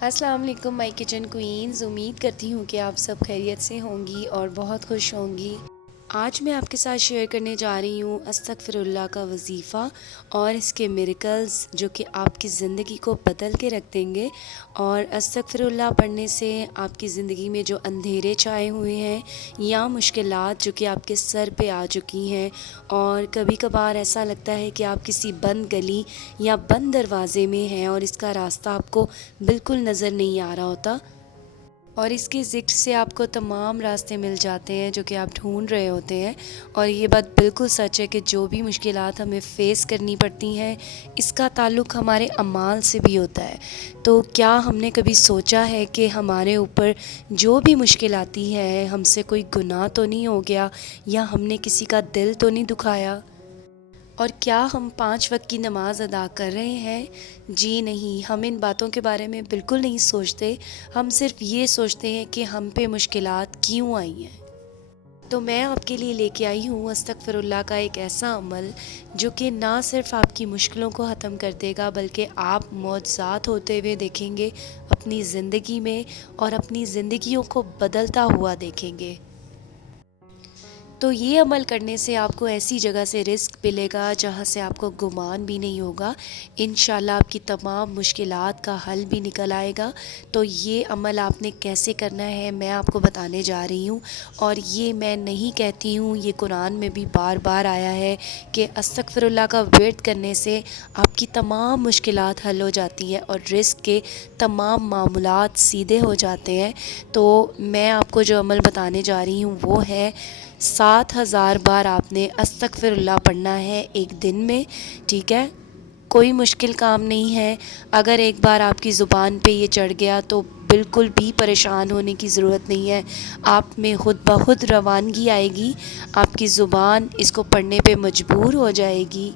السلام علیکم مائی kitchen Queens, امید کرتی ہوں کہ آپ سب خیریت سے ہوں گی اور بہت خوش ہوں گی۔ آج میں آپ کے ساتھ شیئر کرنے جا رہی ہوں استغفر اللہ کا وظیفہ اور اس کے میریکلز جو کہ آپ کی زندگی کو بدل کے رکھ دیں گے۔ اور استغفر اللہ پڑھنے سے آپ کی زندگی میں جو اندھیرے چھائے ہوئے ہیں یا مشکلات جو کہ آپ کے سر پہ آ چکی ہیں، اور کبھی کبھار ایسا لگتا ہے کہ آپ کسی بند گلی یا بند دروازے میں ہیں اور اس کا راستہ آپ کو بالکل نظر نہیں آ رہا ہوتا، اور اس کے ذکر سے آپ کو تمام راستے مل جاتے ہیں جو کہ آپ ڈھونڈ رہے ہوتے ہیں۔ اور یہ بات بالکل سچ ہے کہ جو بھی مشکلات ہمیں فیس کرنی پڑتی ہیں، اس کا تعلق ہمارے اعمال سے بھی ہوتا ہے۔ تو کیا ہم نے کبھی سوچا ہے کہ ہمارے اوپر جو بھی مشکل آتی ہے، ہم سے کوئی گناہ تو نہیں ہو گیا یا ہم نے کسی کا دل تو نہیں دکھایا؟ اور کیا ہم 5 وقت کی نماز ادا کر رہے ہیں؟ جی نہیں، ہم ان باتوں کے بارے میں بالکل نہیں سوچتے۔ ہم صرف یہ سوچتے ہیں کہ ہم پہ مشکلات کیوں آئی ہیں۔ تو میں آپ کے لیے لے کے آئی ہوں استغفر اللہ کا ایک ایسا عمل جو کہ نہ صرف آپ کی مشکلوں کو ختم کر دے گا، بلکہ آپ معجزات ہوتے ہوئے دیکھیں گے اپنی زندگی میں، اور اپنی زندگیوں کو بدلتا ہوا دیکھیں گے۔ تو یہ عمل کرنے سے آپ کو ایسی جگہ سے رزق ملے گا جہاں سے آپ کو گمان بھی نہیں ہوگا۔ انشاءاللہ آپ کی تمام مشکلات کا حل بھی نکل آئے گا۔ تو یہ عمل آپ نے کیسے کرنا ہے میں آپ کو بتانے جا رہی ہوں، اور یہ میں نہیں کہتی ہوں، یہ قرآن میں بھی بار بار آیا ہے کہ استغفر اللہ کا ورد کرنے سے آپ کی تمام مشکلات حل ہو جاتی ہیں اور رزق کے تمام معاملات سیدھے ہو جاتے ہیں۔ تو میں آپ کو جو عمل بتانے جا رہی ہوں وہ ہے 7,000 بار آپ نے استغفر اللہ پڑھنا ہے ایک دن میں، ٹھیک ہے؟ کوئی مشکل کام نہیں ہے۔ اگر ایک بار آپ کی زبان پہ یہ چڑھ گیا تو بالکل بھی پریشان ہونے کی ضرورت نہیں ہے۔ آپ میں خود بخود روانگی آئے گی، آپ کی زبان اس کو پڑھنے پہ مجبور ہو جائے گی۔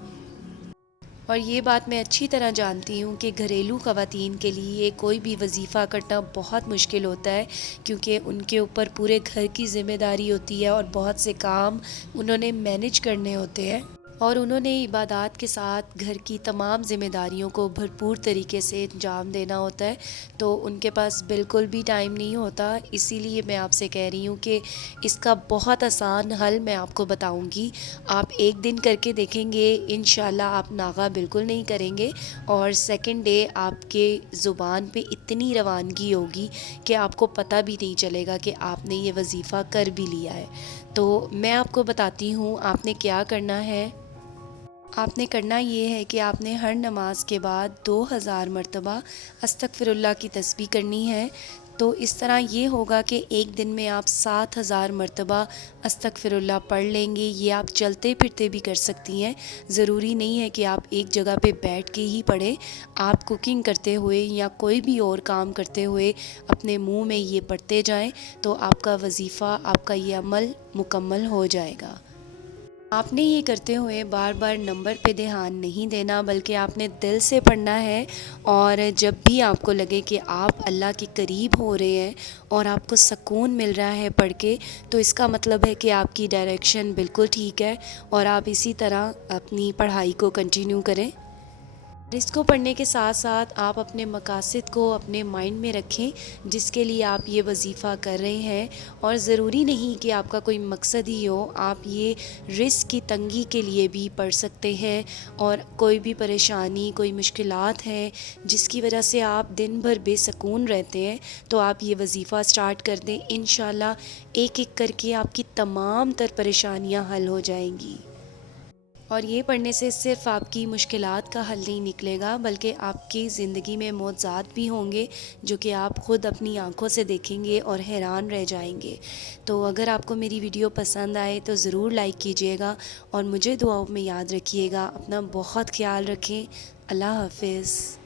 اور یہ بات میں اچھی طرح جانتی ہوں کہ گھریلو خواتین کے لیے کوئی بھی وظیفہ کرنا بہت مشکل ہوتا ہے، کیونکہ ان کے اوپر پورے گھر کی ذمہ داری ہوتی ہے اور بہت سے کام انہوں نے مینج کرنے ہوتے ہیں، اور انہوں نے عبادات کے ساتھ گھر کی تمام ذمہ داریوں کو بھرپور طریقے سے انجام دینا ہوتا ہے۔ تو ان کے پاس بالکل بھی ٹائم نہیں ہوتا۔ اسی لیے میں آپ سے کہہ رہی ہوں کہ اس کا بہت آسان حل میں آپ کو بتاؤں گی۔ آپ ایک دن کر کے دیکھیں گے، انشاءاللہ آپ ناغہ بالکل نہیں کریں گے، اور سیکنڈ ڈے آپ کے زبان پہ اتنی روانگی ہوگی کہ آپ کو پتہ بھی نہیں چلے گا کہ آپ نے یہ وظیفہ کر بھی لیا ہے۔ تو میں آپ کو بتاتی ہوں آپ نے کیا کرنا ہے۔ آپ نے کرنا یہ ہے کہ آپ نے ہر نماز کے بعد 2,000 مرتبہ استغفر اللہ کی تسبیح کرنی ہے۔ تو اس طرح یہ ہوگا کہ ایک دن میں آپ 7,000 مرتبہ استغفر اللہ پڑھ لیں گے۔ یہ آپ چلتے پھرتے بھی کر سکتی ہیں، ضروری نہیں ہے کہ آپ ایک جگہ پہ بیٹھ کے ہی پڑھیں۔ آپ کوکنگ کرتے ہوئے یا کوئی بھی اور کام کرتے ہوئے اپنے منہ میں یہ پڑھتے جائیں، تو آپ کا وظیفہ، آپ کا یہ عمل مکمل ہو جائے گا۔ آپ نے یہ کرتے ہوئے بار بار نمبر پہ دھیان نہیں دینا، بلکہ آپ نے دل سے پڑھنا ہے، اور جب بھی آپ کو لگے کہ آپ اللہ کے قریب ہو رہے ہیں اور آپ کو سکون مل رہا ہے پڑھ کے، تو اس کا مطلب ہے کہ آپ کی ڈائریکشن بالکل ٹھیک ہے، اور آپ اسی طرح اپنی پڑھائی کو کنٹینیو کریں۔ اس کو پڑھنے کے ساتھ ساتھ آپ اپنے مقاصد کو اپنے مائنڈ میں رکھیں جس کے لیے آپ یہ وظیفہ کر رہے ہیں، اور ضروری نہیں کہ آپ کا کوئی مقصد ہی ہو، آپ یہ رزق کی تنگی کے لیے بھی پڑھ سکتے ہیں، اور کوئی بھی پریشانی، کوئی مشکلات ہیں جس کی وجہ سے آپ دن بھر بے سکون رہتے ہیں، تو آپ یہ وظیفہ سٹارٹ کر دیں۔ انشاءاللہ ایک ایک کر کے آپ کی تمام تر پریشانیاں حل ہو جائیں گی۔ اور یہ پڑھنے سے صرف آپ کی مشکلات کا حل نہیں نکلے گا، بلکہ آپ کی زندگی میں معجزات بھی ہوں گے جو کہ آپ خود اپنی آنکھوں سے دیکھیں گے اور حیران رہ جائیں گے۔ تو اگر آپ کو میری ویڈیو پسند آئے تو ضرور لائک کیجیے گا، اور مجھے دعاؤں میں یاد رکھیے گا۔ اپنا بہت خیال رکھیں۔ اللہ حافظ۔